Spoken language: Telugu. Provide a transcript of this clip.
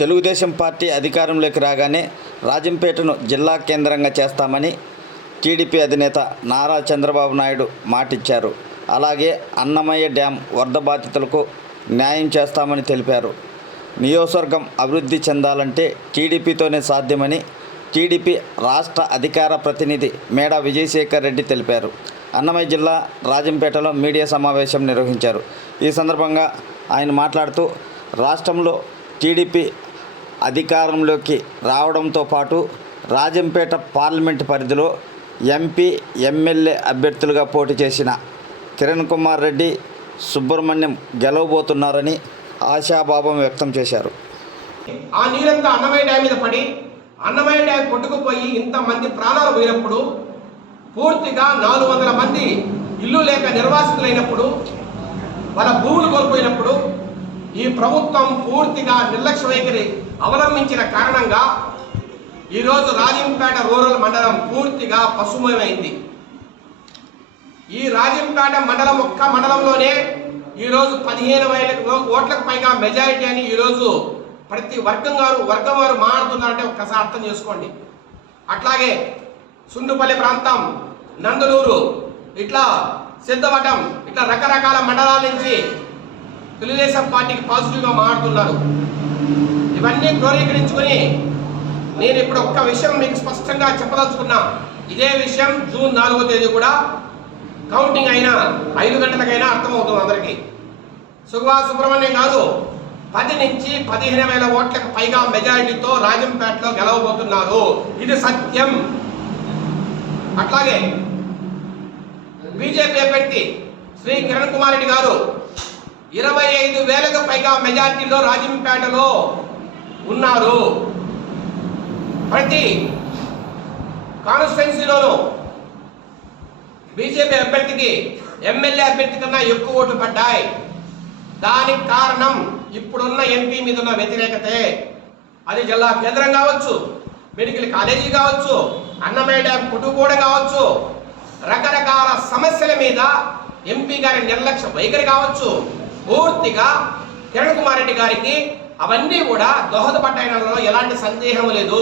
తెలుగుదేశం పార్టీ అధికారంలోకి రాగానే రాజంపేటను జిల్లా కేంద్రంగా చేస్తామని టీడీపీ అధినేత నారా చంద్రబాబు నాయుడు మాటిచ్చారు. అలాగే అన్నమయ్య డ్యాం వరద బాధితులకు న్యాయం చేస్తామని తెలిపారు. నియోజకవర్గం అభివృద్ధి చెందాలంటే టీడీపీతోనే సాధ్యమని టీడీపీ రాష్ట్ర అధికార ప్రతినిధి మేడా విజయశేఖర్ రెడ్డి తెలిపారు. అన్నమయ్య జిల్లా రాజంపేటలో మీడియా సమావేశం నిర్వహించారు. ఈ సందర్భంగా ఆయన మాట్లాడుతూ రాష్ట్రంలో టీడీపీ అధికారంలోకి రావడంతో పాటు రాజంపేట పార్లమెంటు పరిధిలో ఎంపీ, ఎమ్మెల్యే అభ్యర్థులుగా పోటీ చేసిన కిరణ్ కుమార్ రెడ్డి, సుబ్రహ్మణ్యం గెలవబోతున్నారని ఆశాభావం వ్యక్తం చేశారు. ఆ నీరంతా అన్నమయ్య డ్యామ్ మీద పడి అన్నమయ్య డ్యామ్ కొట్టుకుపోయి ఇంతమంది ప్రాణాలు పోయినప్పుడు, పూర్తిగా 400 మంది ఇల్లు లేక నిర్వాసితులైనప్పుడు, వాళ్ళ భూములు కోల్పోయినప్పుడు ఈ ప్రభుత్వం పూర్తిగా నిర్లక్ష్య వైఖరి అవలంబించిన కారణంగా ఈరోజు రాజంపేట రూరల్ మండలం పూర్తిగా పశుమయమైంది. ఈ రాజంపేట మండలం ఒక్క మండలంలోనే ఈరోజు 15,000 ఓట్లకు పైగా మెజారిటీ అని ఈరోజు ప్రతి వర్గం వారు మాట్లాడుతున్నారంటే ఒక్కసారి అర్థం చేసుకోండి. అట్లాగే సుండుపల్లి ప్రాంతం, నందలూరు, ఇట్లా సిద్ధవటం, ఇట్లా రకరకాల మండలాల నుంచి తెలుగుదేశం పార్టీకి పాజిటివ్గా మాట్లాడుతున్నారు. ఇవన్నీ క్రోడీకరించుకొని నేను ఇప్పుడు ఒక్క విషయం మీకు స్పష్టంగా చెప్పదలుచుకున్నా. ఇదే విషయం జూన్ 4వ తేదీ కూడా కౌంటింగ్ అయినా 5 గంటలకైనా అర్థమవుతుంది అందరికీ. సుబ్రహ్మణ్యం కాదు, 10 నుంచి 15,000 ఓట్లకు పైగా మెజారిటీతో రాజంపేటలో గెలవబోతున్నారు. ఇది సత్యం. అట్లాగే బీజేపీ అభ్యర్థి శ్రీ కిరణ్ కుమార్ రెడ్డి గారు 25,000కు పైగా మెజారిటీలో రాజంపేటలో ఉన్నారు. ప్రతి కాన్స్టిట్యున్సీలోనూ బీజేపీ అభ్యర్థికి ఎమ్మెల్యే అభ్యర్థి కన్నా ఎక్కువ ఓట్లు పడ్డాయి. దానికి కారణం ఇప్పుడున్న ఎంపీ మీద ఉన్న వ్యతిరేకతే. అది జిల్లా కేంద్రం కావచ్చు, మెడికల్ కాలేజీ కావచ్చు, అన్నమయ్య డ్యాం కొట్టుకోవడం కావచ్చు, రకరకాల సమస్యల మీద ఎంపీ గారి నిర్లక్ష్య వైఖరి కావచ్చు, పూర్తిగా కిరణ్ కుమార్ రెడ్డి గారికి అవన్నీ కూడా దోహదపడ్డాయనలో ఎలాంటి సందేహం లేదు.